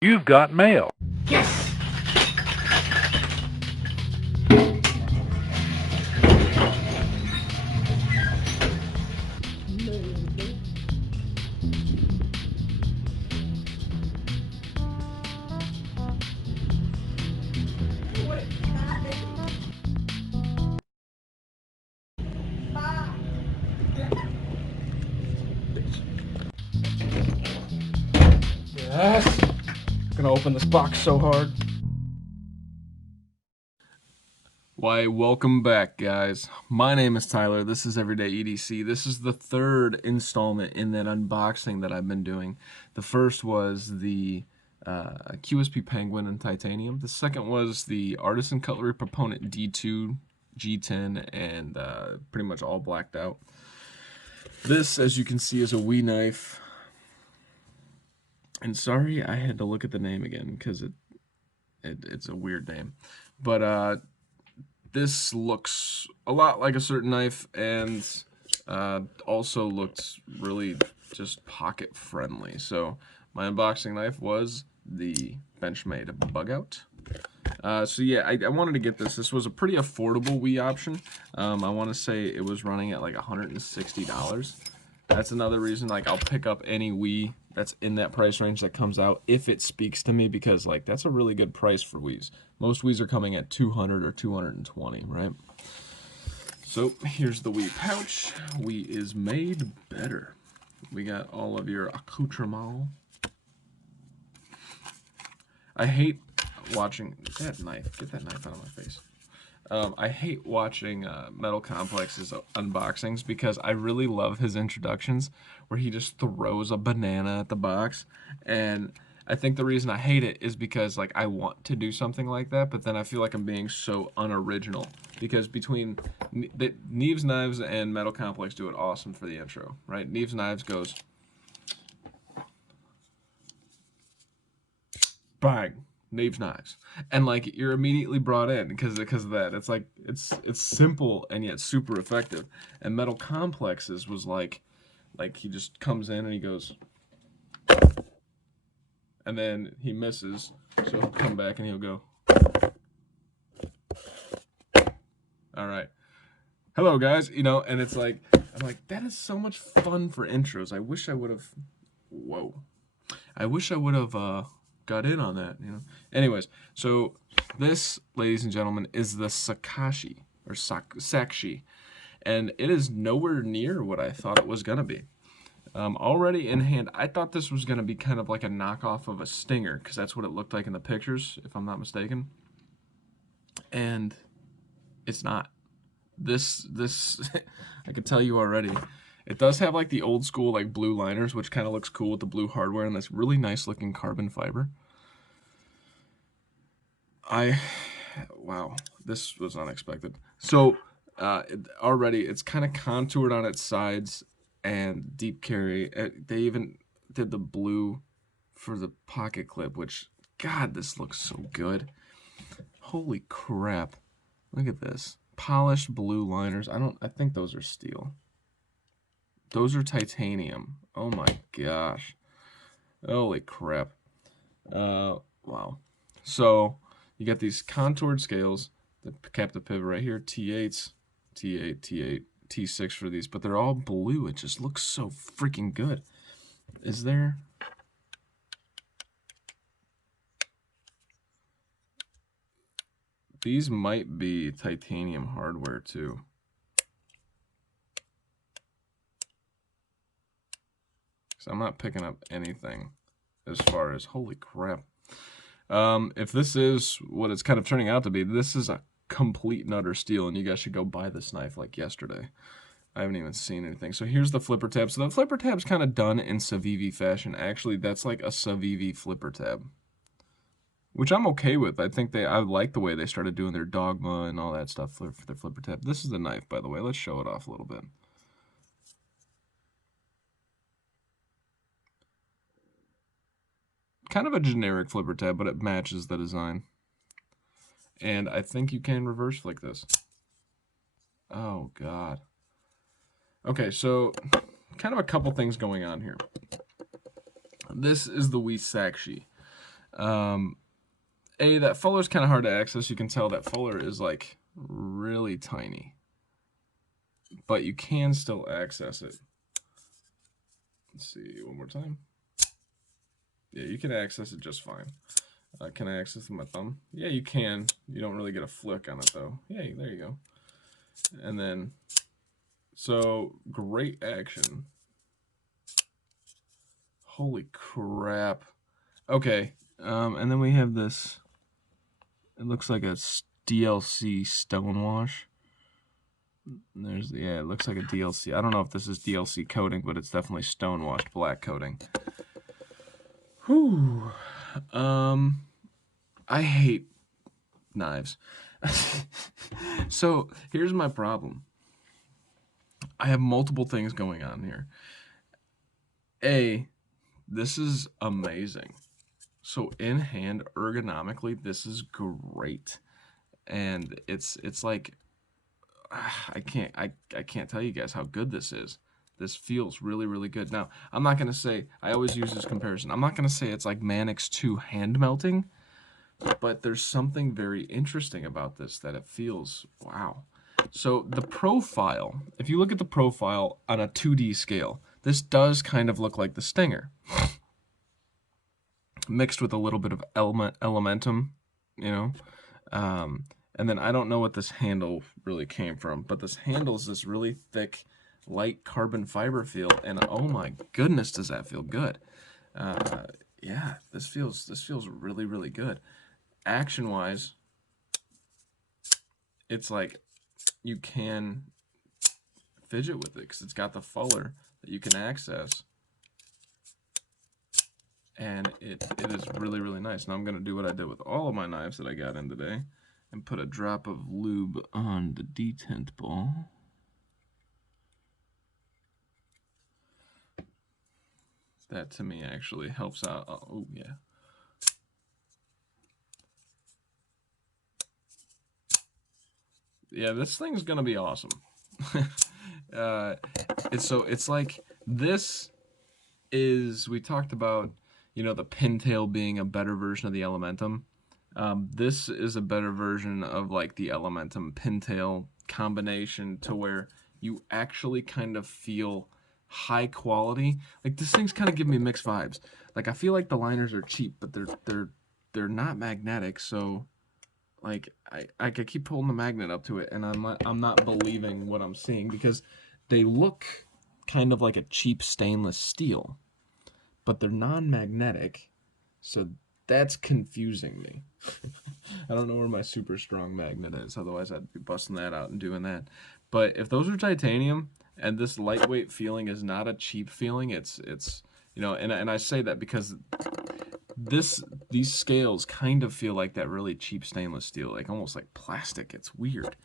You've got mail. Yes! Yes. I'm gonna open this box so hard. Why, welcome back, guys. My name is Tyler. This is Everyday EDC. This is the third installment in that unboxing that I've been doing. The first was the QSP Penguin in titanium. The second was the Artisan Cutlery Proponent D2 G10 and pretty much all blacked out. This, as you can see, is a Wee knife. And sorry, I had to look at the name again because it's a weird name. But this looks a lot like a certain knife and also looks really just pocket friendly. So my unboxing knife was the Benchmade Bug Out. So yeah, I wanted to get this. This was a pretty affordable Wii option. I want to say it was running at like $160. That's another reason, like, I'll pick up any Wii that's in that price range that comes out if it speaks to me, because, like, that's a really good price for Wiis. Most Wiis are coming at 200 or 220, right? So, here's the Wii pouch. Wii is made better. We got all of your accoutrements. I hate watching that knife. Get that knife out of my face. I hate watching Metal Complex's unboxings because I really love his introductions where he just throws a banana at the box. And I think the reason I hate it is because, like, I want to do something like that, but then I feel like I'm being so unoriginal. Because between Neve's Knives and Metal Complex do it awesome for the intro, right? Neve's Knives goes bang, Neve's Knives, and like you're immediately brought in because of that. It's like it's simple and yet super effective. And Metal Complexes was like he just comes in and he goes, and then he misses, so he'll come back and he'll go, all right, hello guys, you know. And it's like, I'm like, that is so much fun for intros. I wish I would have, whoa, I wish I would have got in on that, you know. Anyways, so this, ladies and gentlemen, is the Saakshi, or Saakshi, and it is nowhere near what I thought it was gonna be. Already in hand, I thought this was gonna be kind of like a knockoff of a Stinger, because that's what it looked like in the pictures, if I'm not mistaken. And it's not. This I could tell you already. It does have like the old school like blue liners, which kind of looks cool with the blue hardware and this really nice looking carbon fiber. Wow, this was unexpected. So already it's kind of contoured on its sides and deep carry. They even did the blue for the pocket clip, which, God, this looks so good. Holy crap. Look at this. Polished blue liners. I think those are steel. Those are titanium. Oh my gosh. Holy crap. Wow. So you got these contoured scales, the captive pivot right here, T8s, T8, T8, T6 for these, but they're all blue. It just looks so freaking good. Is there? These might be titanium hardware too. So I'm not picking up anything as far as, holy crap. If this is what it's kind of turning out to be, this is a complete and utter steal, and you guys should go buy this knife like yesterday. I haven't even seen anything. So here's the flipper tab. So the flipper tab's kind of done in Civivi fashion. Actually, that's like a Civivi flipper tab, which I'm okay with. I like the way they started doing their Dogma and all that stuff for their flipper tab. This is the knife, by the way. Let's show it off a little bit. Kind of a generic flipper tab, but it matches the design. And I think you can reverse flick this. Oh, God. Okay, so kind of a couple things going on here. This is the Wii Saakshi. That fuller is kind of hard to access. You can tell that fuller is like really tiny, but you can still access it. Let's see one more time. Yeah, you can access it just fine. Can I access it with my thumb? Yeah, you can. You don't really get a flick on it though. Yeah, there you go. And then, so great action. Holy crap. Okay, and then we have this. It looks like a DLC stonewash. Yeah, it looks like a DLC. I don't know if this is DLC coating, but it's definitely stonewashed black coating. Whew. I hate knives. So here's my problem. I have multiple things going on here. This is amazing. So in hand, ergonomically, this is great. And it's like I can't tell you guys how good this is. This feels really, really good. Now, I'm not gonna say, I always use this comparison. I'm not gonna say it's like Mannix 2 hand melting, but there's something very interesting about this that it feels, wow. So the profile, if you look at the profile on a 2D scale, this does kind of look like the Stinger, mixed with a little bit of elementum, you know. And then I don't know what this handle really came from, but this handle is this really thick, light carbon fiber feel, and oh my goodness, does that feel good. Yeah, this feels really, really good. Action-wise, it's like you can fidget with it because it's got the fuller that you can access, and it is really, really nice. Now I'm going to do what I did with all of my knives that I got in today and put a drop of lube on the detent ball. That to me actually helps out. Oh yeah. Yeah, this thing's gonna be awesome. It's like this is, we talked about, you know, the pintail being a better version of the Elementum. This is a better version of like the Elementum pintail combination, to where you actually kind of feel high quality. Like this thing's kind of giving me mixed vibes. Like I feel like the liners are cheap, but they're not magnetic, so like I keep pulling the magnet up to it, and I'm not believing what I'm seeing, because they look kind of like a cheap stainless steel, but they're non-magnetic, so that's confusing me. I don't know where my super strong magnet is, otherwise I'd be busting that out and doing that. But if those are titanium and this lightweight feeling is not a cheap feeling, it's you know, and I say that because these scales kind of feel like that really cheap stainless steel, like almost like plastic. It's weird,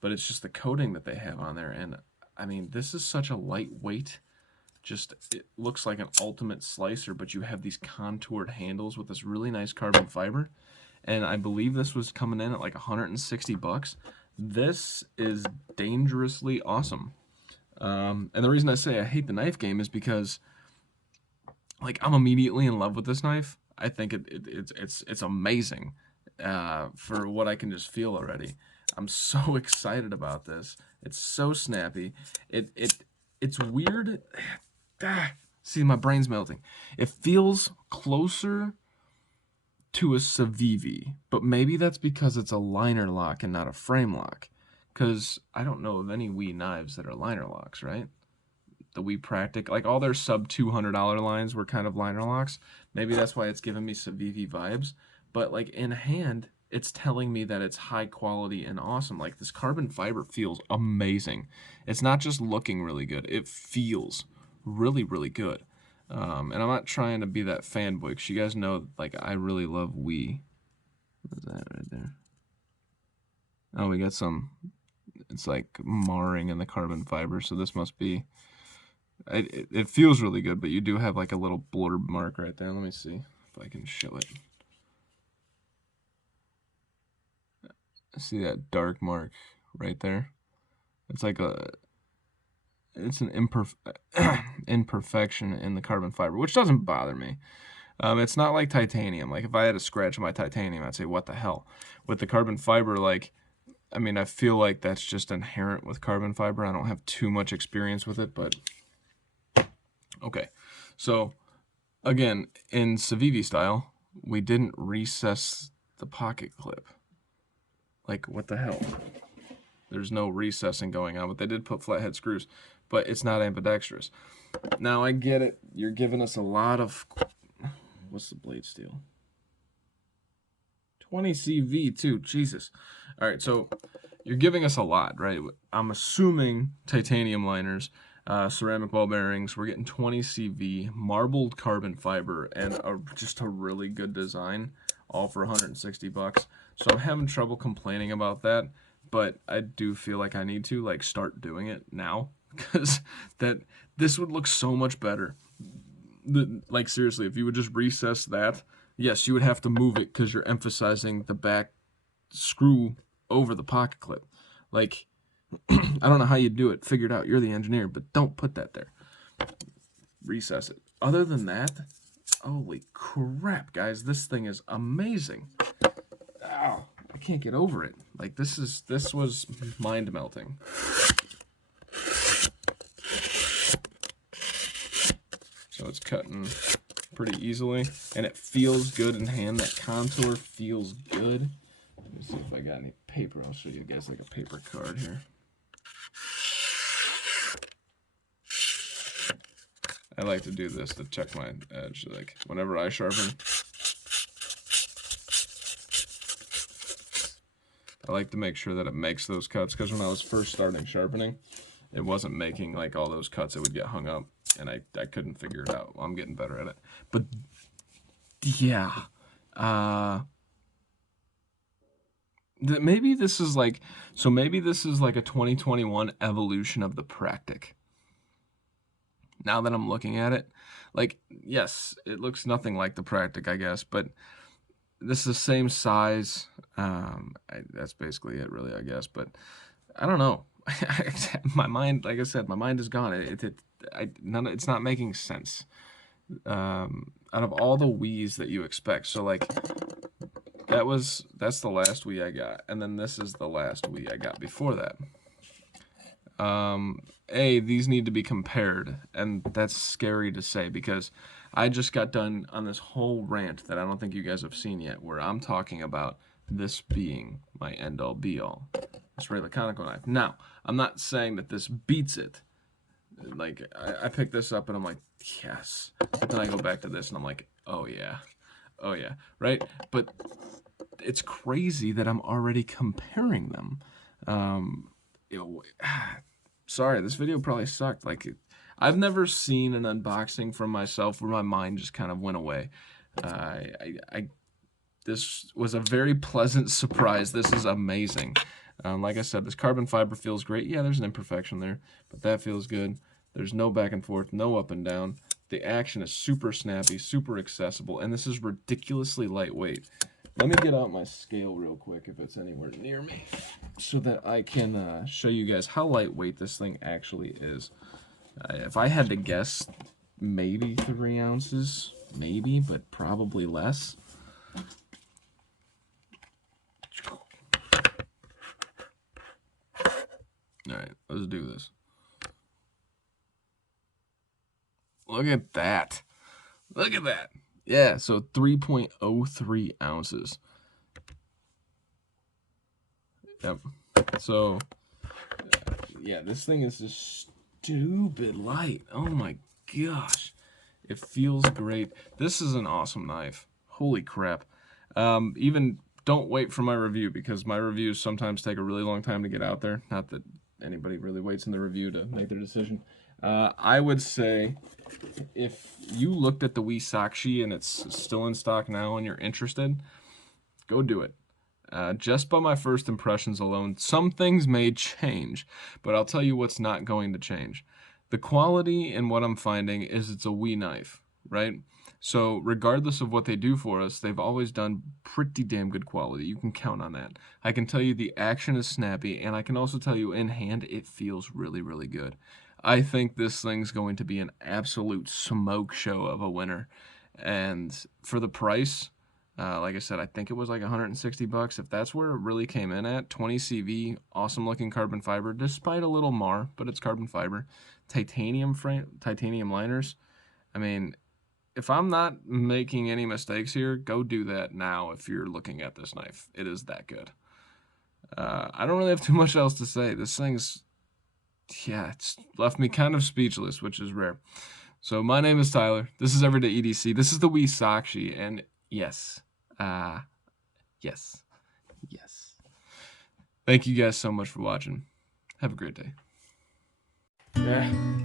but it's just the coating that they have on there. And I mean, this is such a lightweight, just, it looks like an ultimate slicer, but you have these contoured handles with this really nice carbon fiber. And I believe this was coming in at like 160 bucks. This is dangerously awesome. And the reason I say I hate the knife game is because, like, I'm immediately in love with this knife. I think it's amazing for what I can just feel already. I'm so excited about this. It's so snappy. It's weird. See, my brain's melting. It feels closer to a Civivi, but maybe that's because it's a liner lock and not a frame lock. Because I don't know of any WE knives that are liner locks, right? The WE Practic, like all their sub $200 lines were kind of liner locks. Maybe that's why it's giving me Civivi vibes. But like in hand, it's telling me that it's high quality and awesome. Like this carbon fiber feels amazing. It's not just looking really good, it feels really, really good. And I'm not trying to be that fanboy, because you guys know, like, I really love WE. What is that right there? Oh, we got some, it's like marring in the carbon fiber, so this must be, it feels really good, but you do have like a little blurb mark right there. Let me see if I can show it. See that dark mark right there? It's like it's an imperfection in the carbon fiber, which doesn't bother me. It's not like titanium. Like if I had to scratch my titanium, I'd say, what the hell? With the carbon fiber, like, I mean, I feel like that's just inherent with carbon fiber. I don't have too much experience with it, but okay. So again, in Civivi style, we didn't recess the pocket clip. Like, what the hell? There's no recessing going on, but they did put flathead screws, but it's not ambidextrous. Now, I get it. You're giving us a lot of... What's the blade steel? 20 CV, too. Jesus. All right, so you're giving us a lot, right? I'm assuming titanium liners, ceramic ball bearings. We're getting 20 CV, marbled carbon fiber, and just a really good design, all for 160 bucks. So I'm having trouble complaining about that, but I do feel like I need to like start doing it now because this would look so much better. Like seriously, if you would just recess that, yes, you would have to move it because you're emphasizing the back screw over the pocket clip. Like, I don't know how you do it. Figure it out. You're the engineer, but don't put that there. Recess it. Other than that, holy crap, guys, this thing is amazing. Ow, I can't get over it. Like this was mind melting. So it's cutting pretty easily, and it feels good in hand. That contour feels good. Let me see if I got any paper. I'll show you guys like a paper card here. I like to do this to check my edge, like whenever I sharpen. I like to make sure that it makes those cuts, because when I was first starting sharpening, it wasn't making like all those cuts. It would get hung up, and I couldn't figure it out. Well, I'm getting better at it. But yeah, maybe this is like, so maybe this is like a 2021 evolution of the Practic. Now that I'm looking at it, like, yes, it looks nothing like the Practic, I guess, but this is the same size. That's basically it, really, I guess. But I don't know. My mind, like I said, my mind is gone. It's not making sense. Out of all the Wiis that you expect, so like that's the last Wii I got, and then this is the last Wii I got before that. These need to be compared, and that's scary to say because I just got done on this whole rant that I don't think you guys have seen yet, where I'm talking about this being my end-all be-all. This regular conical knife. Now, I'm not saying that this beats it. Like, I picked this up and I'm like, yes. But then I go back to this and I'm like, oh yeah. Oh yeah. Right? But it's crazy that I'm already comparing them. Sorry, this video probably sucked. Like, I've never seen an unboxing from myself where my mind just kind of went away. This was a very pleasant surprise. This is amazing. Like I said, this carbon fiber feels great. Yeah, there's an imperfection there, but that feels good. There's no back and forth, no up and down. The action is super snappy, super accessible, and this is ridiculously lightweight. Let me get out my scale real quick if it's anywhere near me so that I can show you guys how lightweight this thing actually is. If I had to guess, maybe 3 ounces, maybe, but probably less. Alright, let's do this. Look at that. Look at that. Yeah, so 3.03 ounces. Yep. So, yeah, this thing is just stupid light. Oh my gosh. It feels great. This is an awesome knife. Holy crap. Even don't wait for my review, because my reviews sometimes take a really long time to get out there. Not that anybody really waits in the review to make their decision. I would say if you looked at the Co Saakshi and it's still in stock now and you're interested, go do it. Just by my first impressions alone, some things may change, but I'll tell you what's not going to change. The quality in what I'm finding is it's a Wii knife, right? So regardless of what they do for us, they've always done pretty damn good quality. You can count on that. I can tell you the action is snappy, and I can also tell you in hand it feels really, really good. I think this thing's going to be an absolute smoke show of a winner. And for the price, like I said, I think it was like $160. If that's where it really came in at, 20 CV, awesome looking carbon fiber, despite a little mar, but it's carbon fiber. Titanium frame, titanium liners. I mean, if I'm not making any mistakes here, go do that now if you're looking at this knife. It is that good. I don't really have too much else to say. This thing's, yeah, it's left me kind of speechless, which is rare. So my name is Tyler. This is Everyday EDC. This is the Co Saakshi, and yes, uh, yes, yes. Thank you guys so much for watching. Have a great day. Yeah.